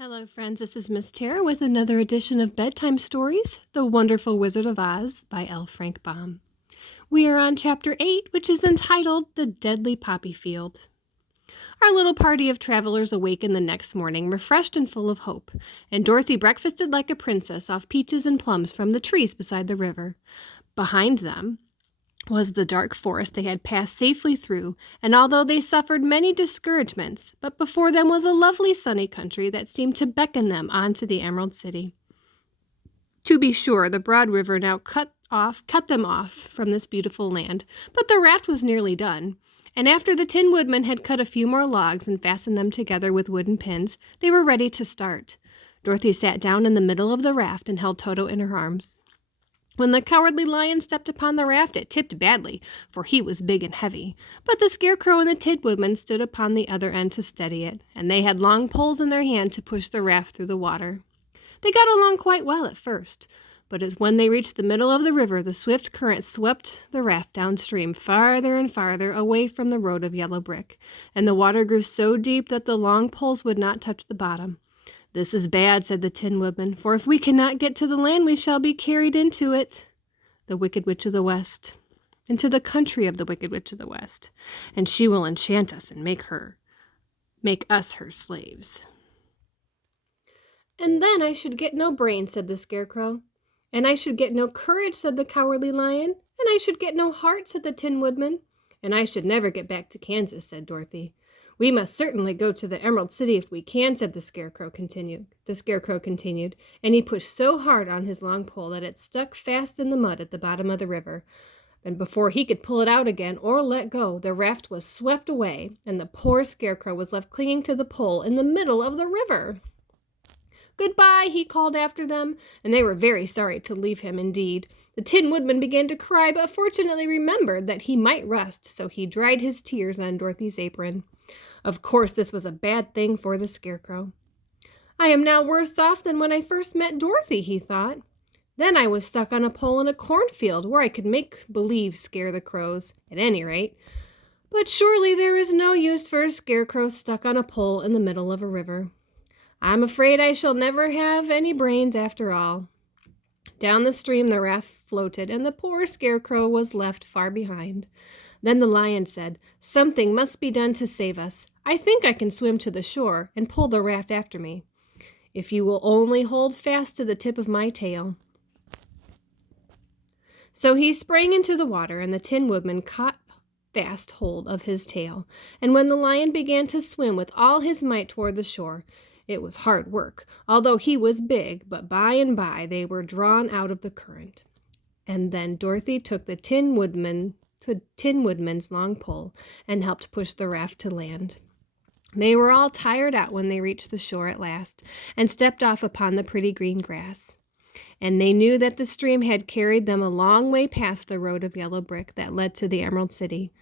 Hello, friends. This is Miss Tara with another edition of Bedtime Stories, The Wonderful Wizard of Oz by L. Frank Baum. We are on Chapter 8, which is entitled The Deadly Poppy Field. Our little party of travelers awakened the next morning, refreshed and full of hope, and Dorothy breakfasted like a princess off peaches and plums from the trees beside the river. Behind them was the dark forest they had passed safely through, and although they suffered many discouragements, but before them was a lovely sunny country that seemed to beckon them on to the Emerald City. To be sure, the broad river now cut them off from this beautiful land, but the raft was nearly done, and after the Tin Woodman had cut a few more logs and fastened them together with wooden pins, they were ready to start. Dorothy sat down in the middle of the raft and held Toto in her arms. When the Cowardly Lion stepped upon the raft, it tipped badly, for he was big and heavy. But the Scarecrow and the Tin Woodman stood upon the other end to steady it, and they had long poles in their hand to push the raft through the water. They got along quite well at first, but when they reached the middle of the river, the swift current swept the raft downstream, farther and farther away from the road of yellow brick, and the water grew so deep that the long poles would not touch the bottom. "This is bad," said the Tin Woodman, "for if we cannot get to the land, we shall be carried into the Wicked Witch of the West, into the country of the Wicked Witch of the West, and she will enchant us and make us her slaves." "And then I should get no brains," said the Scarecrow. "And I should get no courage," said the Cowardly Lion. "And I should get no heart," said the Tin Woodman. "And I should never get back to Kansas," said Dorothy. "We must certainly go to the Emerald City if we can," said the Scarecrow continued, and he pushed so hard on his long pole that it stuck fast in the mud at the bottom of the river. And before he could pull it out again or let go, the raft was swept away, and the poor Scarecrow was left clinging to the pole in the middle of the river. "Goodbye," he called after them, and they were very sorry to leave him indeed. The Tin Woodman began to cry, but fortunately remembered that he might rest, so he dried his tears on Dorothy's apron. Of course, this was a bad thing for the Scarecrow. "I am now worse off than when I first met Dorothy," he thought. "Then I was stuck on a pole in a cornfield where I could make believe scare the crows, at any rate. But surely there is no use for a Scarecrow stuck on a pole in the middle of a river. I'm afraid I shall never have any brains after all." Down the stream the raft floated, and the poor Scarecrow was left far behind. Then the Lion said, "Something must be done to save us. I think I can swim to the shore and pull the raft after me, if you will only hold fast to the tip of my tail." So he sprang into the water, and the Tin Woodman caught fast hold of his tail. And when the Lion began to swim with all his might toward the shore, it was hard work, although he was big, but by and by they were drawn out of the current. And then Dorothy took the Tin Woodman's long pole and helped push the raft to land. They were all tired out when they reached the shore at last and stepped off upon the pretty green grass. And they knew that the stream had carried them a long way past the road of yellow brick that led to the Emerald City.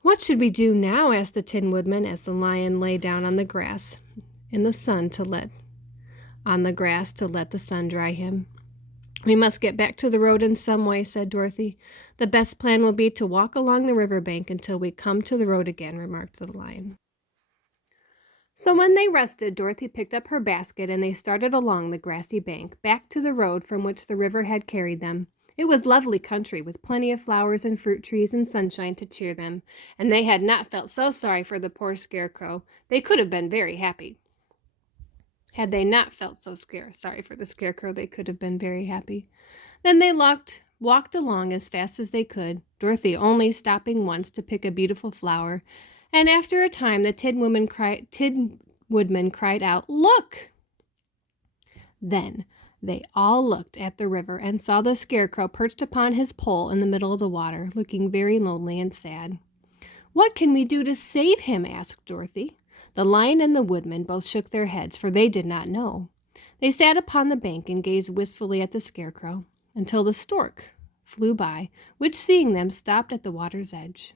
"What should we do now?" asked the Tin Woodman as the Lion lay down on the grass to let the sun dry him. "We must get back to the road in some way," said Dorothy. "The best plan will be to walk along the river bank until we come to the road again," remarked the Lion. So when they rested, Dorothy picked up her basket and they started along the grassy bank, back to the road from which the river had carried them. It was lovely country, with plenty of flowers and fruit trees and sunshine to cheer them, and they had not felt so sorry for the poor Scarecrow. They could have been very happy. Had they not felt so sorry for the Scarecrow, they could have been very happy. Then they walked along as fast as they could, Dorothy only stopping once to pick a beautiful flower, and after a time the Tin Woodman cried out, "Look!" Then they all looked at the river and saw the Scarecrow perched upon his pole in the middle of the water, looking very lonely and sad. "What can we do to save him?" asked Dorothy. The Lion and the Woodman both shook their heads, for they did not know. They sat upon the bank and gazed wistfully at the Scarecrow, until the Stork flew by, which, seeing them, stopped at the water's edge.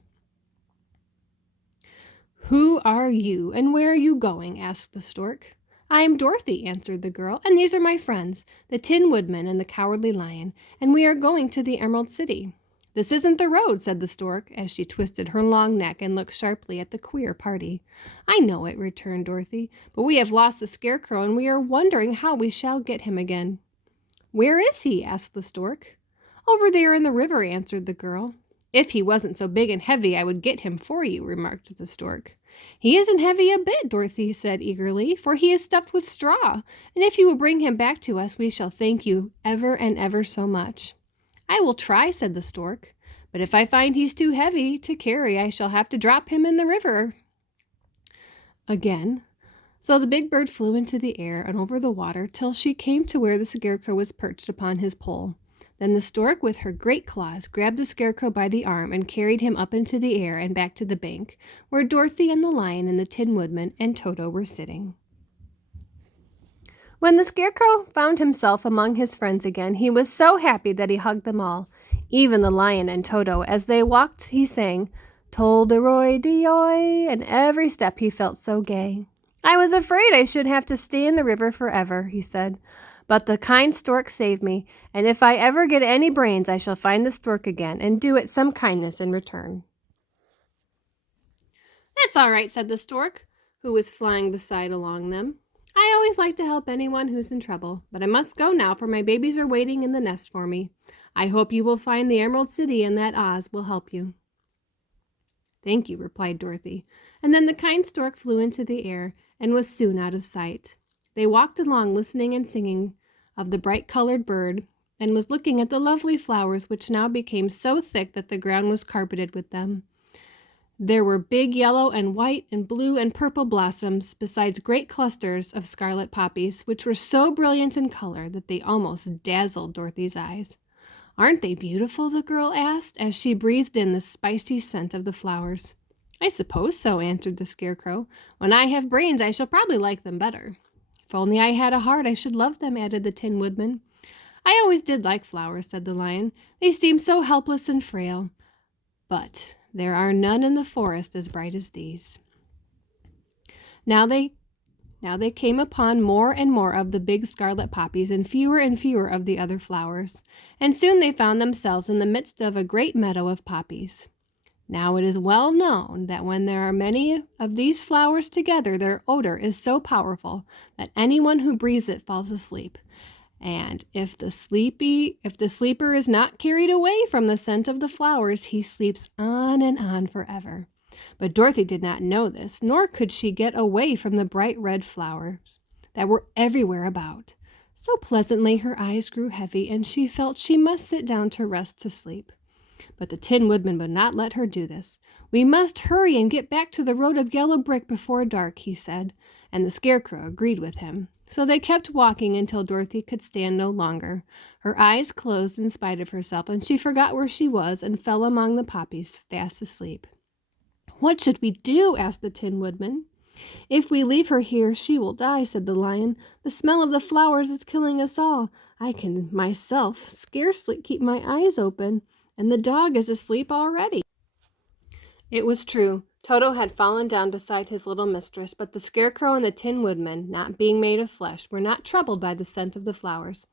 "Who are you, and where are you going?" asked the Stork. "I am Dorothy," answered the girl, "and these are my friends, the Tin Woodman and the Cowardly Lion, and we are going to the Emerald City." "This isn't the road," said the stork, as she twisted her long neck and looked sharply at the queer party. "I know it," returned Dorothy, "but we have lost the Scarecrow, and we are wondering how we shall get him again." "Where is he?" asked the stork. "Over there in the river," answered the girl. "If he wasn't so big and heavy, I would get him for you," remarked the stork. "He isn't heavy a bit," Dorothy said eagerly, "for he is stuffed with straw, and if you will bring him back to us, we shall thank you ever and ever so much." "I will try," said the stork, "but if I find he's too heavy to carry, I shall have to drop him in the river again." So the big bird flew into the air and over the water till she came to where the Scarecrow was perched upon his pole. Then the stork, with her great claws, grabbed the Scarecrow by the arm and carried him up into the air and back to the bank, where Dorothy and the Lion and the Tin Woodman and Toto were sitting. When the Scarecrow found himself among his friends again, he was so happy that he hugged them all. Even the Lion and Toto, as they walked, he sang, "Tol-de-roy-de-oy," and every step he felt so gay. "I was afraid I should have to stay in the river forever," he said, "but the kind stork saved me, and if I ever get any brains, I shall find the stork again and do it some kindness in return." "That's all right," said the stork, who was flying beside along them. "I always like to help anyone who's in trouble, but I must go now, for my babies are waiting in the nest for me. I hope you will find the Emerald City and that Oz will help you." "Thank you," replied Dorothy, and then the kind stork flew into the air and was soon out of sight. They walked along listening and singing of the bright-colored bird, and was looking at the lovely flowers which now became so thick that the ground was carpeted with them. There were big yellow and white and blue and purple blossoms, besides great clusters of scarlet poppies, which were so brilliant in color that they almost dazzled Dorothy's eyes. "Aren't they beautiful?" the girl asked, as she breathed in the spicy scent of the flowers. "I suppose so," answered the Scarecrow. "When I have brains, I shall probably like them better." "If only I had a heart, I should love them," added the Tin Woodman. "I always did like flowers," said the Lion. "They seem so helpless and frail. But there are none in the forest as bright as these." Now they came upon more and more of the big scarlet poppies and fewer of the other flowers, and soon they found themselves in the midst of a great meadow of poppies. Now it is well known that when there are many of these flowers together, their odor is so powerful that anyone who breathes it falls asleep. And if the sleeper is not carried away from the scent of the flowers, he sleeps on and on forever. But Dorothy did not know this, nor could she get away from the bright red flowers that were everywhere about. So pleasantly her eyes grew heavy, and she felt she must sit down to rest to sleep. But the Tin Woodman would not let her do this. "We must hurry and get back to the road of yellow brick before dark," he said, and the Scarecrow agreed with him. So they kept walking until Dorothy could stand no longer. Her eyes closed in spite of herself, and she forgot where she was and fell among the poppies, fast asleep. "What should we do?" asked the Tin Woodman. "If we leave her here, she will die," said the Lion. "The smell of the flowers is killing us all. I can myself scarcely keep my eyes open, and the dog is asleep already." It was true. Toto had fallen down beside his little mistress, but the Scarecrow and the Tin Woodman, not being made of flesh, were not troubled by the scent of the flowers.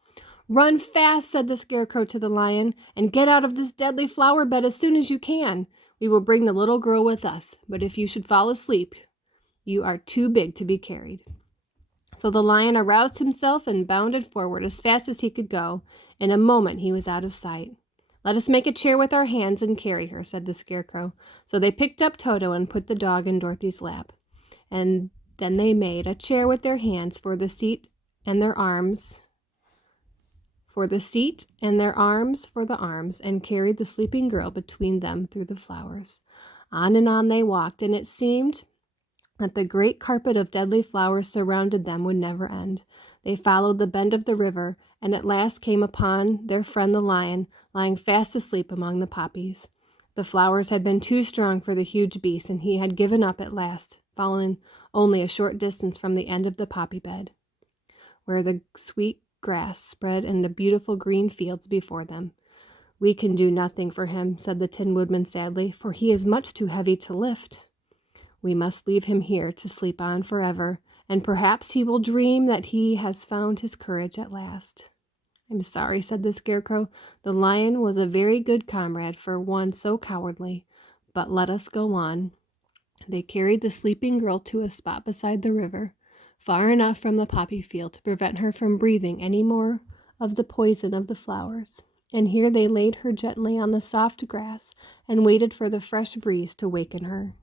"Run fast," said the Scarecrow to the Lion, "and get out of this deadly flower bed as soon as you can. We will bring the little girl with us, but if you should fall asleep, you are too big to be carried." So the Lion aroused himself and bounded forward as fast as he could go. In a moment he was out of sight. "Let us make a chair with our hands and carry her," said the Scarecrow. So they picked up Toto and put the dog in Dorothy's lap. And then they made a chair with their hands for the seat and their arms for the arms, and carried the sleeping girl between them through the flowers. On and on they walked, and it seemed that the great carpet of deadly flowers surrounded them would never end. They followed the bend of the river, and at last came upon their friend the Lion, lying fast asleep among the poppies. The flowers had been too strong for the huge beast, and he had given up at last, fallen only a short distance from the end of the poppy bed, where the sweet grass spread in the beautiful green fields before them. "We can do nothing for him," said the Tin Woodman sadly, "for he is much too heavy to lift. We must leave him here to sleep on forever, and perhaps he will dream that he has found his courage at last." I'm sorry, said the Scarecrow. The lion was a very good comrade for one so cowardly. But let us go on. They carried the sleeping girl to a spot beside the river, far enough from the poppy field to prevent her from breathing any more of the poison of the flowers. And here they laid her gently on the soft grass and waited for the fresh breeze to waken her.